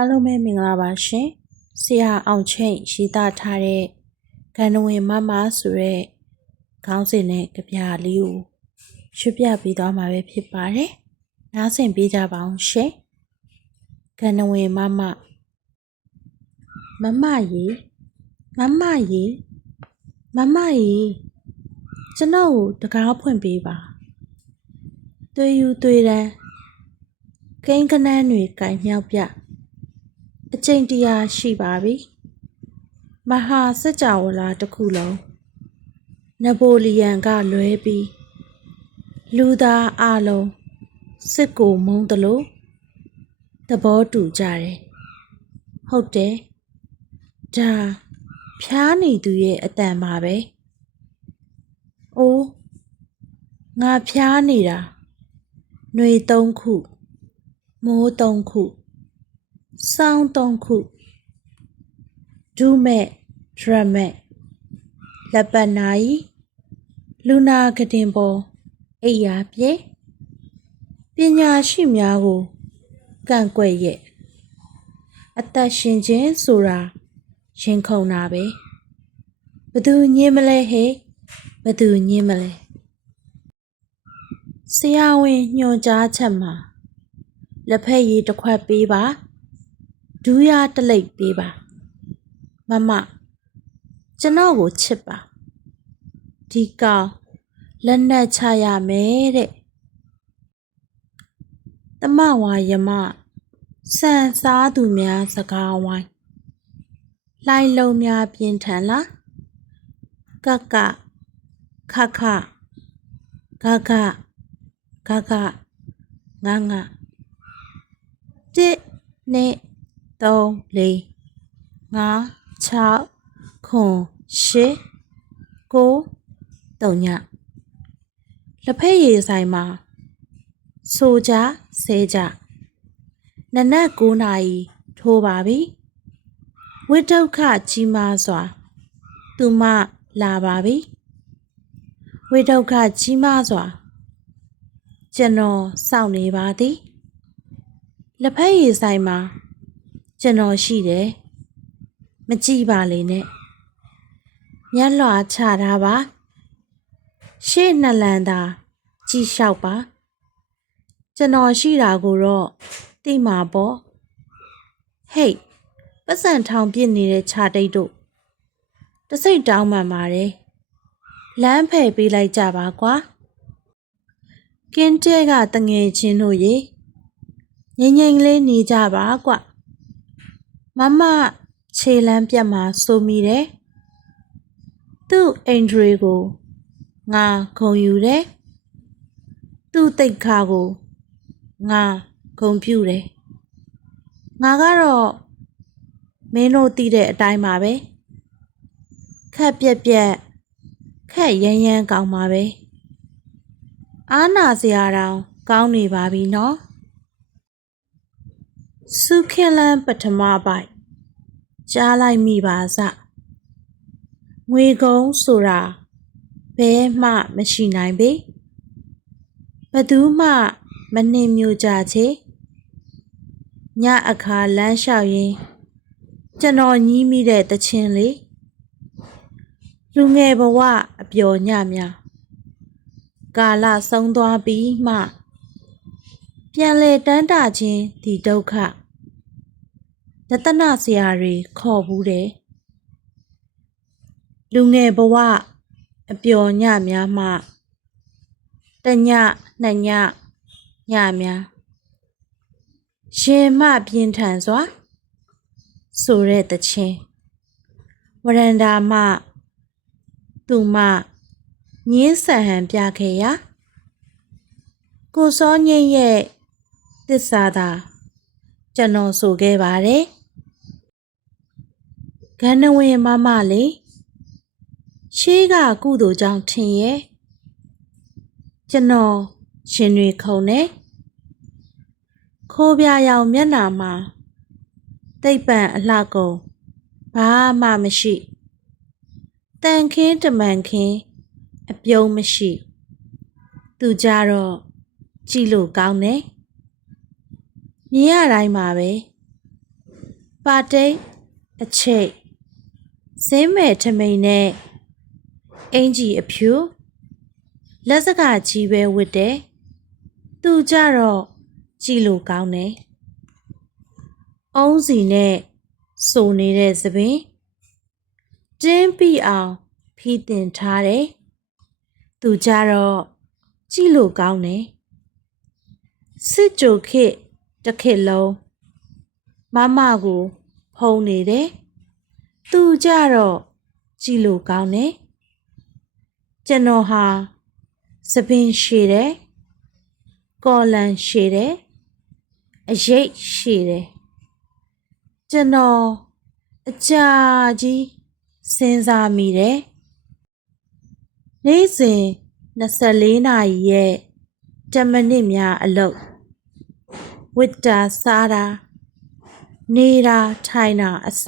အားလုံးပဲမင်္ဂလာပါရှင်ဆရာအောင်ချိတ်ရေးသားထားတဲ့ကန္နဝင်မမဆိုတဲ့ခေါင်းစဉ်နဲ့ကြပြလေးကိုရွှေ့ပြပေးသွားမှာပဲဖြစ်ပါတယ်နားဆင်ပေးကြပါအောင်ရှင်ကန္နဝင်မမမမရေမမရေမမရေကျွန်တော်ကိုတကားဖွင့်ပေးပါသွေးယူသွေးတန်းကိန်းကနန်းတွေကင်မြောက်ပြ အကျင့်တရားရှိပါပြီမဟာစัจ java လာတစ်ခုလုံးနပိုလီယန်ကလွဲပြီးလူသားအလုံးစစ်ကိုမုန်းတယ်လို့သဘောတူကြတယ်ဟုတ်တယ်ဒါဖျားနေသူရဲ့အတန်ပါပဲအိုးငါဖျားနေတာຫນွေသုံးခုမိုးသုံးခု စောင်းသုံးခုဒုမဲ့ဒရမဲ့လက်ပတ်နိုင်လူနာကတင်ပေါ်အိယာပြေပညာရှိများကိုကန့်ကွက်ရဲ့အသက်ရှင်ခြင်းဆိုတာရင်ခုန်တာပဲဘသူညင်းမလဲဟဲ့ဘသူညင်းမလဲဆရာဝန်ညွှန်ကြားချက်မှာလက်ဖက်ရည်တစ်ခွက်ပေးပါ ဒူးရတစ်လိပ်ပေးပါမမကျွန်တော်ကိုချစ်ပါဒီကောင်လက်နက်ချရမယ်တဲ့တမဝါယမစံစားသူများစကားဝိုင်းလှိုင်းလုံးများပြင်းထန်လားကကခခဂဂဂဂငငတစ်နှစ် သုံးလေးငါး6ခွန်8 9 3ညလက်ဖက်ရည်ဆိုင်မှာဆိုကြဆဲကြနနက်9နာရီထိုးပါပြီဝိဒုက္ခကြီးမားစွာ သူမလာပါပြီဝိဒုက္ခကြီးမားစွာကျွန်တော်စောင့်နေပါသည်လက်ဖက်ရည်ဆိုင်မှာ ကျွန်တော်ရှိတယ်မကြည့်ပါလေနဲ့မျက်လွှာချထားပါရှေ့နှစ်လန်သာကြည့်လျှောက်ပါကျွန်တော်ရှိတာကိုတော့သိမှာပေါ့ဟေးပတ်စံထောင်ပြစ်နေတဲ့ခြာတိတ်တို့တစိတ်တောင်းမှန်ပါတယ်လမ်းဖယ်ပေးလိုက်ကြပါကွာကင်းတဲကတငယ်ချင်းတို့ရေငိမ့်ငိမ့်လေးနေကြပါကွ မမခြေလမ်းပြတ်မှာစိုးမိတယ်သူ့အိမ်ဒရီကိုငါခုံယူတယ်သူ့တိတ်ခါကိုငါဂုံပြူတယ်ငါကတော့မင်းတို့သိတဲ့အတိုင်းပါပဲခက်ပြက်ပြက်ခက်ရမ်းရမ်းကောင်းပါပဲအာနာစရာတောင်ကောင်းနေပါပြီနော်စုခင်လန်းပထမပိုက် ကြားလိုက်မိပါစငွေကုန်းဆိုတာဘဲမှမရှိနိုင်ပေဘသူမှမနှင်မြူကြချေညအခါလမ်းလျှောက်ရင်းကျွန်တော်ညီးမိတဲ့တခြင်းလေးလူငယ်ဘဝအပျော်ညများကာလဆုံးသွားပြီးမှ ပြန်လေတန်းတာခြင်းဒီဒုက္ခ ရတနာဆရာတွေခေါ်ဘူးတယ်လူငယ်ဘဝအပျော်ညများမှတညနှစ်ညညများရှင်မပြင်းထန်စွာဆိုတဲ့တခြင်းဝရန္တာမသူမညင်းဆန်ဟန်ပြခဲ့ရာကိုစောငိမ့်ရဲ့တစ္ဆာသာကျွန်တော်ဆိုခဲ့ပါတယ် ဂန္နဝင်မမလေးရှေးကကုသိုလ်ကြောင့်ထင်ရဲ့ကျွန်တော်ရှင်တွေခုံနေခိုးပြရောင်မျက်နာမှာတိတ်ပံအလှကုန်ဘာမှမရှိတန်ခင်းတမန်ခင်းအပြုံးမရှိ သူကြတော့ကြည့်လို့ကောင်းတယ်မြင်ရတိုင်းမှာပဲပါတိတ်အချိတ် ဇင်းမဲ့ထမိန်နဲ့အင်ကြီးအဖြူလက်စကကြီးပဲဝတ်တယ်သူကြတော့ကြည်လို့ကောင်းတယ်အုံးစီနဲ့စိုးနေတဲ့သပင်တင်းပြီအောင်ဖီးတင်ထားတယ်သူကြတော့ကြည်လို့ကောင်းတယ်စစ်ကြိုခေတ်တစ်ခေတ်လုံးမမကိုဖုံးနေတယ် သူကြတော့ကြည်လို့ကောင်းတယ်ကျွန်တော်ဟာသပင်ရှည်တယ်ကော်လန်ရှည်တယ်အရိတ်ရှည်တယ်ကျွန်တော်အကြာကြီးစဉ်းစားမိတယ်နေ့စဉ်24နာရီရဲ့10မိနစ်များအလုပ်ဝိတ္တာစားတာနေတာထိုင်တာအစ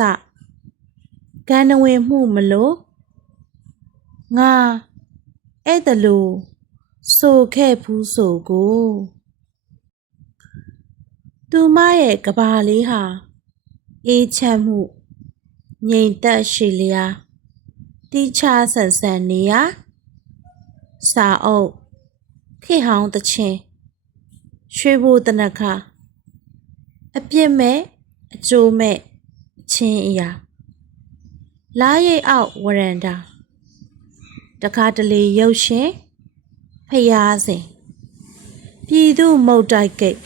ကံနဝင်မှုမလို့ငါအဲ့တလို့ဆိုခဲ့ဘူးဆိုကိုသူမရဲ့ကဘာလေးဟာအေးချမ်းမှုငြိမ်သက်ရှိလျာတိချဆန်ဆန်နေရစာအုပ်ခေဟောင်းတချင်းရွှေဘိုတနခါအပြစ်မဲ့အကျိုးမဲ့အချင်းအရာ လားရိတ်အောက်ဝရန်တာတခါတလေရုပ်ရှင်ဖျားစဉ်ပြည်သူမုတ်တိုက်ကိတ်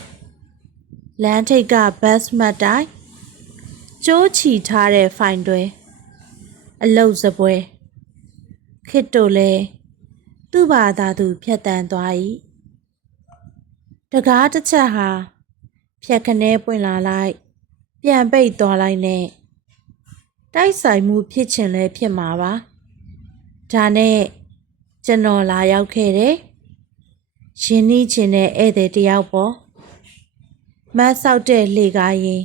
လမ်းထိပ်ကဘတ်မတ်တိုင်းကျိုးချီထားတဲ့ဖိုင်တွဲအလုတ်စပွဲခစ်တို့လဲသူ့ဘာသာသူဖြတ်တန်းသွား၏တကားတစ်ချက်ဟာဖြတ်ခနဲပွင့်လာလိုက်ပြန်ပိတ်သွားလိုက်နဲ့ တိုက်ဆိုင်မှုဖြစ်ချင်လဲဖြစ်မှာပါဒါနဲ့ကျွန်တော်လာရောက်ခဲ့တယ်ရှင်နှီးချင်တဲ့ဧည့်သည်တယောက်ပေါ့မတ်ဆောက်တဲ့လှေကားရင်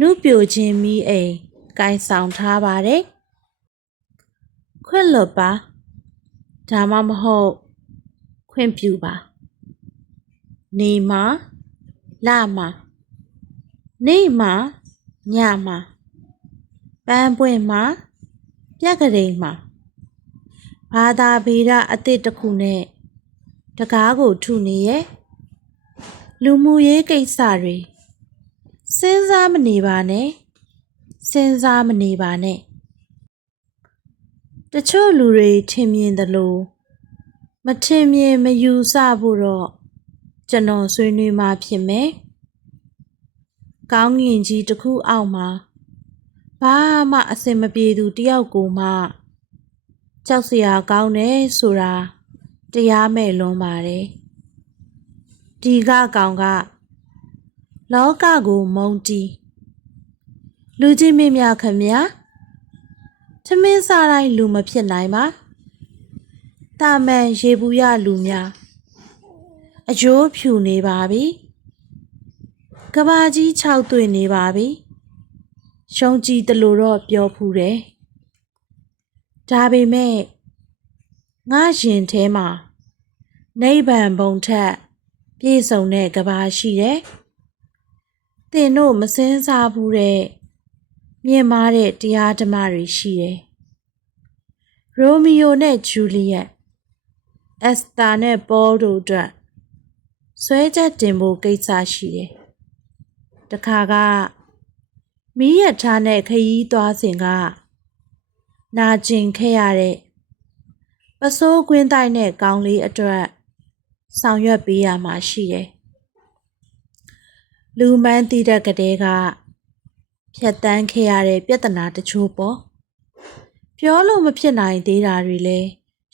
နုပြိုခြင်းမီးအိမ်ကင်ဆောင်ထားပါတယ်ခွင့်လွတ်ပါဒါမှမဟုတ်ခွင့်ပြုပါနေမှာလမှာနေမှာညမှာ ပန်းပွင့်မှာပြက်ကလေးမှာဘာသာဗေဒအသစ်တစ်ခုနဲ့တကားကိုထုနေရဲ့လူမှုရေးကိစ္စတွေစဉ်းစားမနေပါနဲ့စဉ်းစားမနေပါနဲ့တချို့လူတွေထင်မြင်သလိုမထင်မြင်မယူဆဖို့တော့ကျွန်တော်ဆွေးနွေးမှဖြစ်မယ်ကောင်းငင်ကြီးတစ်ခုအောက်မှာ ဘာမှအစင်မပြေသူတယောက်ကိုမှကြောက်စရာကောင်းတယ်ဆိုတာတရားမဲ့လွန်ပါတယ်ဒီကကောင်ကလောကကိုမုံတီးလူကြီးမင်းများခမညာသမင်းစားတိုင်းလူမဖြစ်နိုင်ပါတာမန်ရေဘူးရလူများအယိုးဖြူနေပါပြီကဘာကြီး၆တွေ့နေပါပြီ ရှုံးကြည်တလို့တော့ပြောဖူးတယ်ဒါပေမဲ့ငါရင်ထဲမှာနိဗ္ဗာန်ဘုံထက်ပြည့်စုံတဲ့ကဘာရှိတယ်။သင်တို့မစင်းစားဘူးတဲ့မြင်မာတဲ့တရားဓမ္မတွေရှိတယ်။ရိုမီယိုနဲ့ဂျူလီယက်အက်စတာနဲ့ပေါတို့အတွက်ဆွဲချက်တင်ဖို့ကိစ္စရှိတယ်။တခါက မီးရထားနဲ့ခရီးသွားစဉ်ကနာကျင်ခဲ့ရတဲ့ပစိုးကွင်းတိုက်နဲ့ကောင်းလေးအတွက်ဆောင်ရွက်ပေးရမှာရှိတယ်။လူမှန်းသိတဲ့ကလေးကဖြတ်တန်းခဲ့ရတဲ့ပြဿနာတချို့ပေါ့။ပြောလို့မဖြစ်နိုင်သေးတာတွေလည်း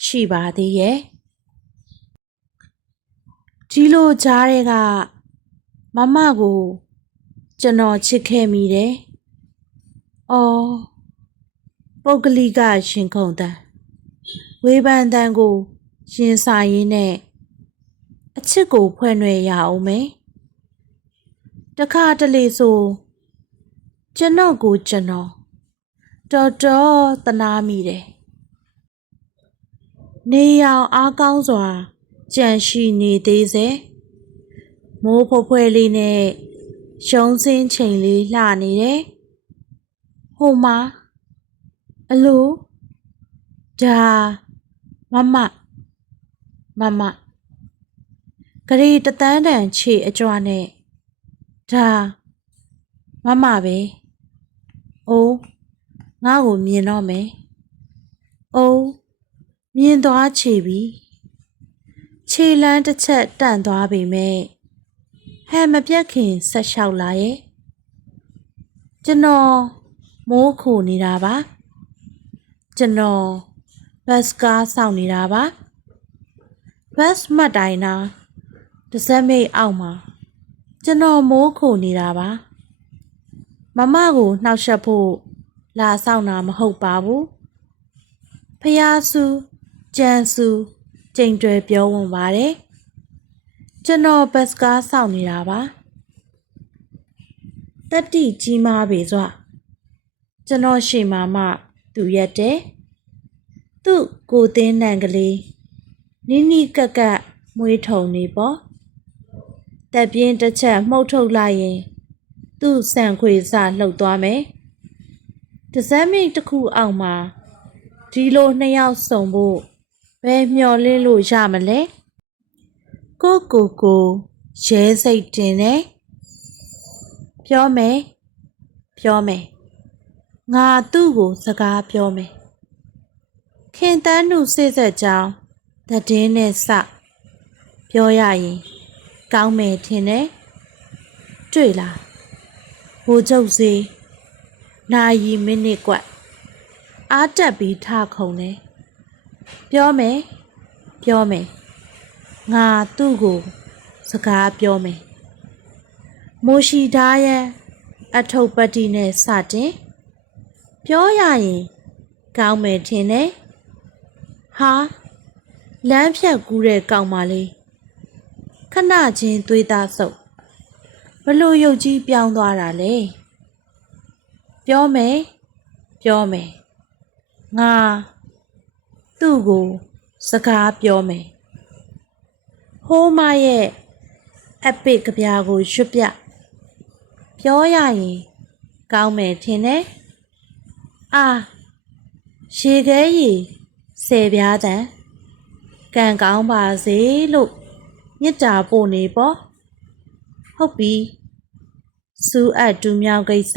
ရှိပါသေးရဲ့။ဒီလိုကြားတဲ့ကမမကိုကျွန်တော်ချစ်ခဲ့မိတယ်။ အော်ပုဂ္ဂလိကရှင်ခုံတန်ဝေဖန်တန်ကိုရင်ဆိုင်ရင်းနဲ့အချစ်ကိုဖွဲ့နှွယ်ရအောင်မယ်တခါတလေဆိုကျွန်တော်ကိုကျွန်တော်တော်တော်တနာမိတယ်နေရောင်အားကောင်းစွာကြံရှိနေသေးစေမိုးဖွယ်ဖွယ်လေးနဲ့ရုံးစင်းချိန်လေးလှနေတယ် ဟိုမှာအလိုဒါမမမမဂရီတသန်းတန်ခြေအကြွနဲ့ဒါမမပဲအိုးငါ့ကိုမြင်တော့မယ်အိုးမြင်သွားချေပြီခြေလန်းတစ်ချက်တန့်သွားပြီမဲ့ဟဲ့မပြတ်ခင်ဆက်လျှောက်လာရဲ့ကျွန်တော် မိုးခိုနေတာပါကျွန်တော်ဘတ်စကားစောင့်နေတာပါဘတ်မှတ်တိုင်းနာတစ်စက်မိတ်အောက်မှာကျွန်တော်မိုးခိုနေတာပါမမကိုနှောက်ယှက်ဖို့လာဆောင်တာမဟုတ်ပါဘူးဖျားစုကြံစုကြိမ်တွယ်ပြောဝင်ပါတယ်ကျွန်တော်ဘတ်စကားစောင့်နေတာပါတက်တိကြီးမားပေစွာ ကျွန်တော်ရှေ့မှာမှသူရက်တယ်သူ့ကိုသင်းနံကလေးနီးနီးကက်ကက်မွေးထုံနေပေါ့တက်ပြင်းတစ်ချက်မှုတ်ထုတ်လိုက်ရင် သူ့ဆန်ခွေစလှုပ်သွားမယ်တစမ်းမိတ်တစ်ခုအောက်မှာဒီလိုနှစ်ယောက်စုံဖို့ဘယ်မျော်လင့်လို့ရမလဲကိုကိုကိုရဲစိတ်တင်နေပြောမယ်ပြောမယ် ငါသူ့ကို စကားပြောမယ်ခင်တန်းနုစိတ်ဆက်ကြောင်းတည်င်းနဲ့စပြောရရင်ကောင်းမယ်ထင်တယ်တွေ့လားဟိုကျုပ်စီနာယီမိနစ်ကွက်အားတက်ပြီးထခုံတယ်ပြောမယ်ပြောမယ်ငါသူ့ကို စကားပြောမယ်မိုရှိသားရဲ့အထုပ်ပတ္တိနဲ့စတင် ပြောရရင်ကောင်းမယ်ထင်တယ်ဟာလမ်းဖြတ်ကူးတဲ့ကောင်မလေးခဏချင်းသွေးသားဆုပ်ဘလို့ရုပ်ကြီးပြောင်းသွားတာလဲပြောမယ်ပြောမယ်ငါသူ့ကိုစကားပြောမယ်ဟိုးမရဲ့အပစ်ကဗျာကိုရွတ်ပြပြောရရင်ကောင်းမယ်ထင်တယ် အာရေခဲရီဆယ်ပြားတန်ကံကောင်းပါစေလို့မြစ်တာပို့နေပေါ့ဟုတ်ပြီစူးအပ်တူမြောက်ကိစ္စ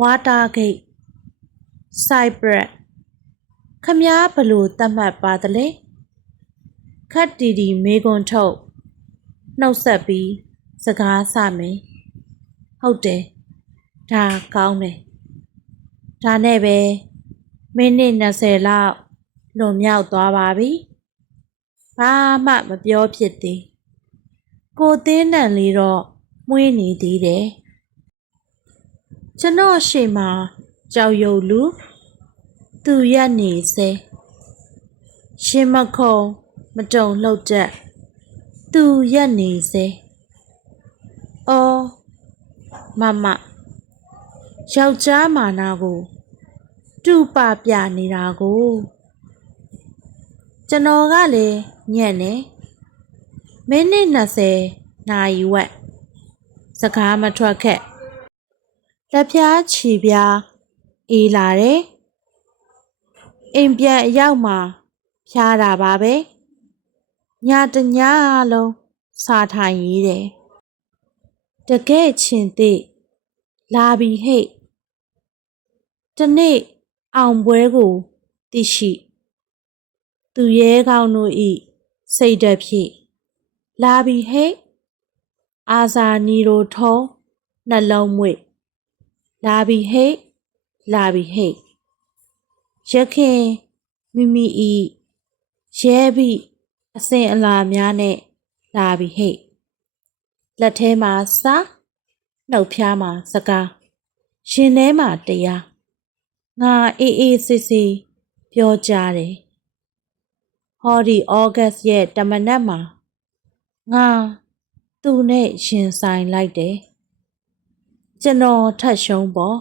ဝါတာဂိတ်စိုက်ဘရက်ခမားဘလို့တတ်မှတ်ပါသလဲခတ်တီတီမေကွန်ထုတ်နှုတ်ဆက်ပြီးစကားဆမယ်ဟုတ်တယ်ဒါကောင်းတယ် ဒါနဲ့ပဲမိနစ်20လောက်လွန်မြောက်သွားပါပြီဘာမှမပြောဖြစ်သေးကိုသင်းနံလေးတော့မှုေးနေသေးတယ်ကျွန်တော်ရှေ့မှာကြောက်ရွံ့လူသူရက်နေစေရှင်မခုံမတုံလှုပ်တဲ့သူရက်နေစေအော်မမယောက်ျားမာနာကို တူပပြနေတာကိုကျွန်တော်ကလည်းညံ့နေမိနစ်20နာရီဝက်စကားမထွက်ခက်လက်ပြားခြေပြားအေးလာတယ်အိမ်ပြန်အရောက်မှာဖြားတာပါပဲညတညလုံးစာထိုင်ရေးတယ်တကဲ့ချင်သိလာပြီဟဲ့တနေ့ အောင်ပွဲကိုသိရှိသူရဲကောင်းတို့ဤစိတ်ဓာတ်ဖြင့်လာပြီဟဲ့အာဇာနီရိုထုံးနှလုံးမွေလာပြီဟဲ့လာပြီဟဲ့ရခင်မိမိဤရဲပြီးအစဉ်အလာများနဲ့လာပြီဟဲ့လက်ထဲမှာစာနှုတ်ဖျားမှာစကားရှင်ထဲမှာတရား ငါအေးအေးဆေးဆေးပြောကြတယ်ဟောဒီဩဂတ်ရဲ့တမနက်မှာငါသူနဲ့ရှင်ဆိုင်လိုက်တယ်ကျွန်တော်ထတ်ရှုံးပေါ့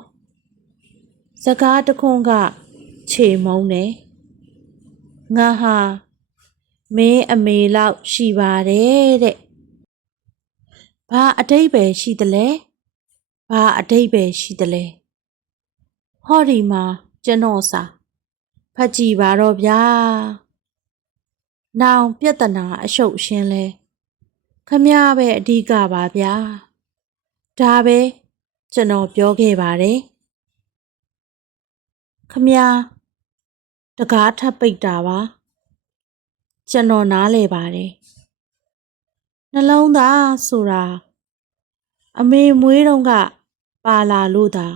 စကားတခွန်းကခြေမုံတယ်ငါဟာမင်းအမေလောက်ရှိပါတယ်တဲ့ဘဘာအတိတ်ပဲရှိသလဲဘာအတိတ်ပဲရှိသလဲ ဟောဒီမှာကျွန်တော်စာဖတ်ကြည့်ပါတော့ဗျာနောင်ပြဿနာအရှုပ်ရှင်းလဲခမရပဲအဓိကပါဗျာဒါပဲကျွန်တော်ပြောခဲ့ပါတယ်ခမရတကားထပ်ပိတ်တာပါကျွန်တော်နားလဲပါတယ်နှလုံးသားဆိုတာအမေမွေးတုန်းကပါလာလို့သာ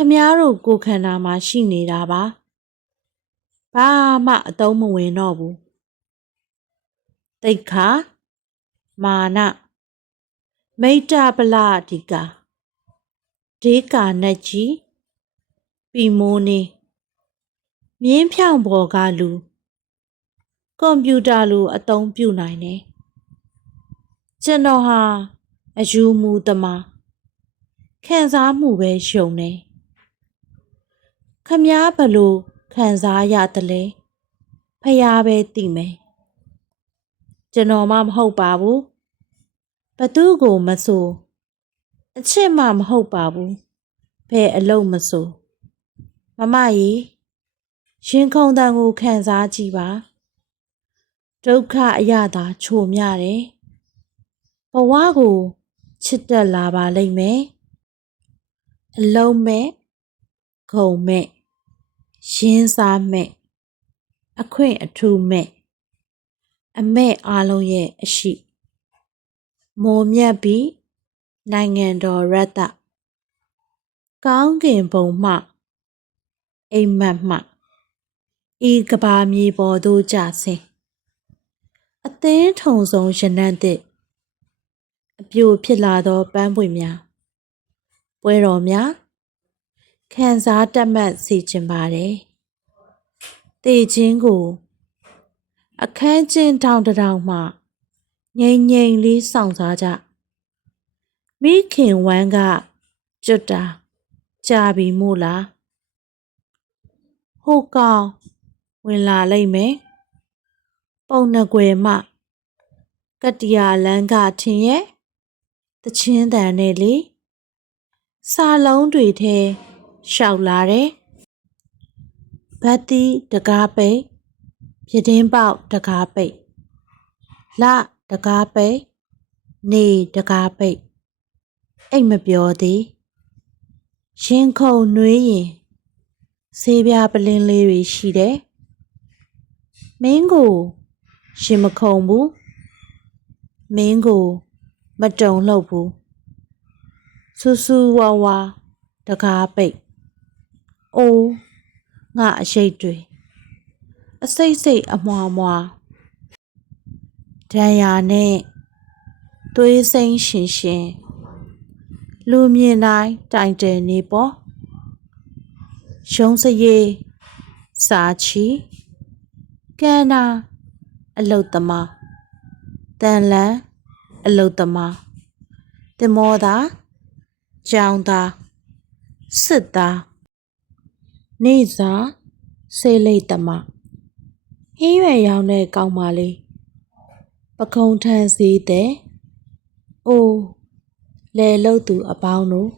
ခမည်းတော်ကိုယ်ခန္ဓာမှာရှိနေတာပါဘာမှအသုံးမဝင်တော့ဘူးတိတ်ခါမာနမိတ္တပလဒီကာဒေကာနတ်ကြီးပီမိုးနေမြင်းဖြောင်ပေါ်ကလူကွန်ပျူတာလိုအသုံးပြုနိုင်တယ်ကျွန်တော်ဟာအယူမူသမားခံစားမှုပဲရှုံနေ ခမားဘလို့ခံစားရတလဲဖះပဲသိမယ်ကျွန်တော်မှမဟုတ်ပါဘူးဘသူကိုမဆိုအချစ်မှမဟုတ်ပါဘူးဘယ်အလုံးမဆိုမမကြီးရှင်ခုံတန်ကိုခံစားကြည့်ပါဒုက္ခအရသာချိုမြတယ်ဘဝကိုချစ်တက်လာပါလိမ့်မယ်အလုံးမဲ့ဂုံမဲ့ ရင်းစားမဲ့အခွင့်အထူးမဲ့အမဲ့အားလုံးရဲ့အရှိမိုးမြတ်ပြီးနိုင်ငံတော်ရတ္တကောင်းကင်ဘုံမှအိမ်မက်မှဤကဘာမြေပေါ်သို့ကြဆင်းအသင်းထုံဆုံးရနံ့တဲ့အပြိုဖြစ်လာသောပန်းပွင့်များပွဲတော်များခံစားတတ်မှတ်စေခြင်းပါတယ်။ တေခြင်းကို အခန်းချင်းတောင်တောင်မှငိမ့်ငိမ့်လေးဆောင်စားကြမိခင်ဝမ်းကကျွတ်တာကြာပြီမို့လားဟိုကောင်ဝင်လာလိမ့်မယ်ပုံနှကွယ်မှကတ္တရာလန်းကထင်ရဲ့တချင်းတန်နဲ့လေစာလုံးတွေထဲရှောက်လာတယ် ဘတ်တီတကားပိတ်ပြတင်းပေါက်တကားပိတ်လတကားပိတ်နေတကားပိတ်အိတ်မပြောသေးရင်ခုန်နှွေးရင်ဆေးပြားပလင်းလေးတွေရှိတယ်မင်းကိုရှင်မခုံဘူးမင်းကိုမတုံလှုပ်ဘူးဆူဆူဝါဝါတကားပိတ်အိုး ငါအရှိတ်တွေအစိတ်စိတ်အမွာမွာဒဏ်ရာနဲ့သွေးစိမ့်ရှင်ရှင်လူမြင်တိုင်းတိုင်တယ်နေပေါ်ရုံးစရေစာချီကန္နာအလုတ်သမားတန်လန်းအလုတ်သမားတင်မောသားကြောင်သားစစ်သား နေစာဆေးလိတ်သမားဟင်းရွယ်ရောင်းတဲ့ကောင်းပါလေပကုံထန်စီတဲ့အိုးလဲလုတ်သူအပေါင်းတို့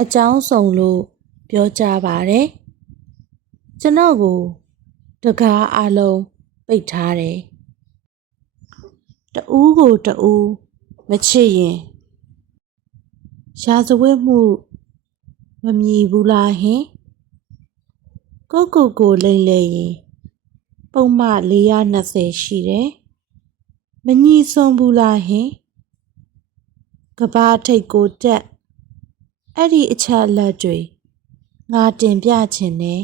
အကြောင်းစုံလို့ပြောကြပါတယ်ကျွန်တော်ကိုတကားအလုံးပိတ်ထားတယ်တူးကိုတူးမချစ်ရင်ရာဇဝတ်မှုမမြည်ဘူးလားဟင် ကိုကိုကိုလိမ့်လေရင်ပုံမှ420ရှိတယ်မညီစွန်ဘူးလားဟင်ကဘာထိတ်ကိုတက်အဲ့ဒီအချက်လက်တွေငါတင်ပြချင်တယ်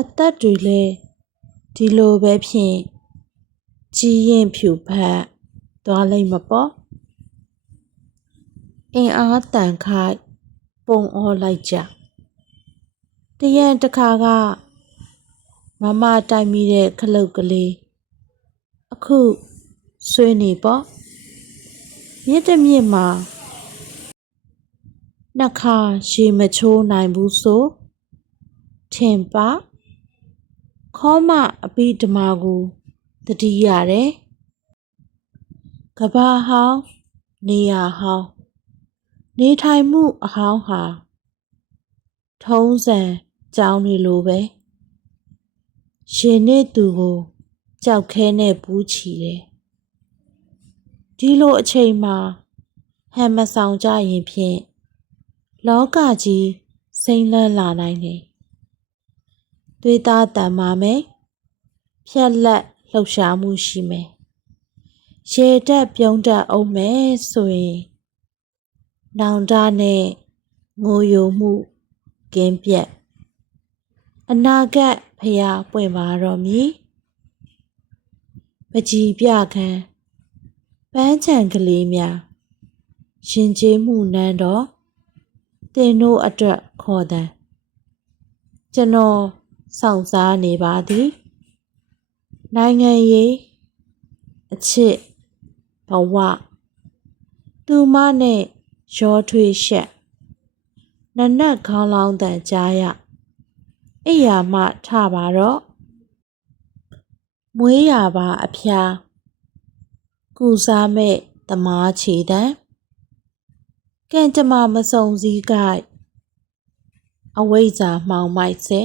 အသက်တွေလဲဒီလိုပဲဖြင့်ကြီးရင်ဖြူဖက်သွားလိမ့်မပေါ့အင်အားတန်ခိုက်ပုံအောလိုက်ကြ တရံတခါကမမတိုက်မိတဲ့ခလုတ်ကလေးအခုဆွေးနေပေါ့မြစ်တမြစ်မှာနှစ်ခါရေမချိုးနိုင်ဘူးဆိုထင်ပါခေါမအပိဓမာကိုတတိရတယ်ကဘာဟောင်းနေရာဟောင်းနေထိုင်မှုအဟောင်းဟာထုံးစံ ကြောင်းတွေလိုပဲရှင်နဲ့သူကိုကြောက်ခဲနဲ့ပူးချီတယ်ဒီလိုအချိန်မှာဟန်မဆောင်ကြရင်ဖြင့်လောကကြီးစိမ့်လန်းလာနိုင်တယ်သွေးသားတန်မာမယ်ဖြက်လက်လှုပ်ရှားမှုရှိမယ်ရေတက်ပြုံးတက်အောင်မယ်ဆိုရင်နောင်တနဲ့ငိုယိုမှုကင်းပြတ် အနာဂတ်ဖျားပွင့်ပါတော့မည်ပကြီးပြခံပန်းချံကလေးများရှင်ကျေးမှုနန်းတော်တင်တို့အတွက်ခေါ်တယ်ကျွန်တော်စောင့်စားနေပါသည် နိုင်ငံရေးအချစ်ဘဝသူမနဲ့ရောထွေးရှက်နနက်ခေါင်းလောင်းတန်ကြားရ အိယာမှထပါတော့မွေးရပါအဖျားကုစားမဲ့တမားချီတန်းကံကြမ္မာမစုံစည်းကိုက်အဝိဇ္ဇာမှောင်မိုက်စေ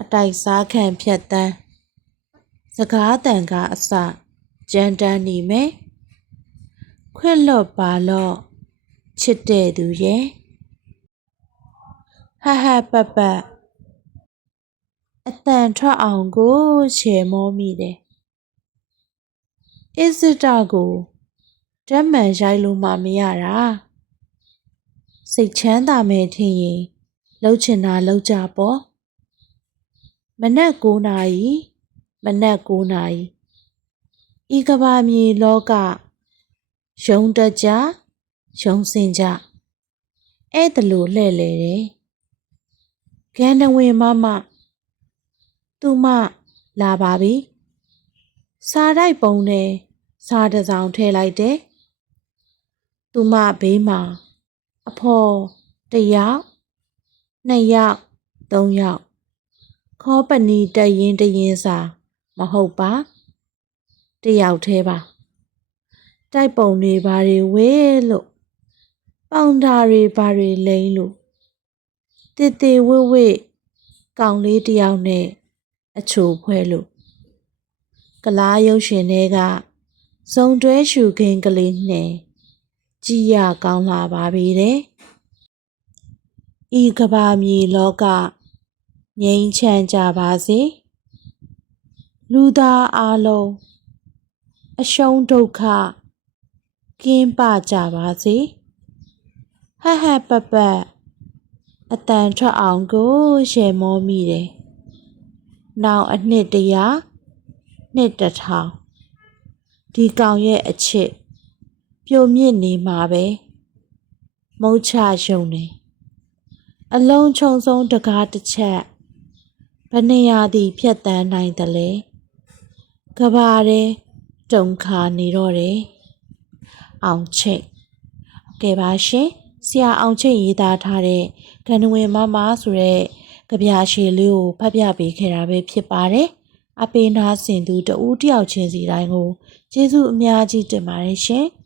အတိုက်စားခံဖြတ်တန်းစကားတန်ကအစကြမ်းတမ်းနေမယ်ခွင့်လွတ်ပါလော့ချစ်တဲ့သူရဲ့ ဟဟပပအတန်ထွက်အောင်ကိုချေမောမိတယ်အစ်စစ်တာကိုဓာတ်မှန်ရိုက်လို့မှမရတာစိတ်ချမ်းသာမယ်ထင်ရင်လှုပ်ချင်တာလှုပ်ကြပေါ့မနက်9နာရီမနက်9နာရီဤကဘာမြေလောကရုံတကြရုံစင်ကြအဲ့ဒါလိုလှဲ့လေတယ် ဂန္ဓဝင်မမသူမလာပါပြီစားတိုက်ပုံနဲ့စားတစ်စောင်ထည့်လိုက်တယ်သူမဘေးမှာအဖော်တစ်ယောက်နှစ်ယောက်သုံးယောက်ခေါပနီတရင်တရင်စာမဟုတ်ပါတယောက်သေးပါတိုက်ပုံတွေဘာတွေဝဲလို့ပေါင်တာတွေဘာတွေလိမ့်လို့ တည်တည်ဝဲဝဲကောင်လေးတယောက်နဲ့အချိုဖွဲ့လို့ကလားရုပ်ရှင်တွေကဇုံတွဲရှူခင်းကလေးနဲ့ကြည်ရကောင်းလာပါပြီတဲ့ဤကဘာမြေလောကငြိမ်းချမ်းကြပါစေလူသားအလုံးအရှုံးဒုက္ခကင်းပကြပါစေဟဟပပ အတန်ထွက်အောင်ကိုရေမောမိတယ်နောက်အနှစ်တရာနှစ်တထောင်ဒီကောင်ရဲ့အချစ်ပြုံမြင့်နေမှာပဲမုတ်ချယုံနေအလုံးချုံဆုံးတကားတစ်ချက်ဘယ်နေရာသည်ဖြတ်တန်းနိုင်သလဲကဘာတဲ့တုံခါနေတော့တယ်အောင်ချိတ်ကဲပါရှင် ဆရာအောင်ချိတ်ရေးသားထားတဲ့ကဏ္ဍဝင်မမဆိုတဲ့ကြပြာရှည်လေးကိုဖတ်ပြပေးခဲ့တာပဲဖြစ်ပါတယ်အပေနာစင်သူတဦးတယောက်ချင်းစီတိုင်းကိုကျေးဇူးအများကြီးတင်ပါတယ်ရှင်။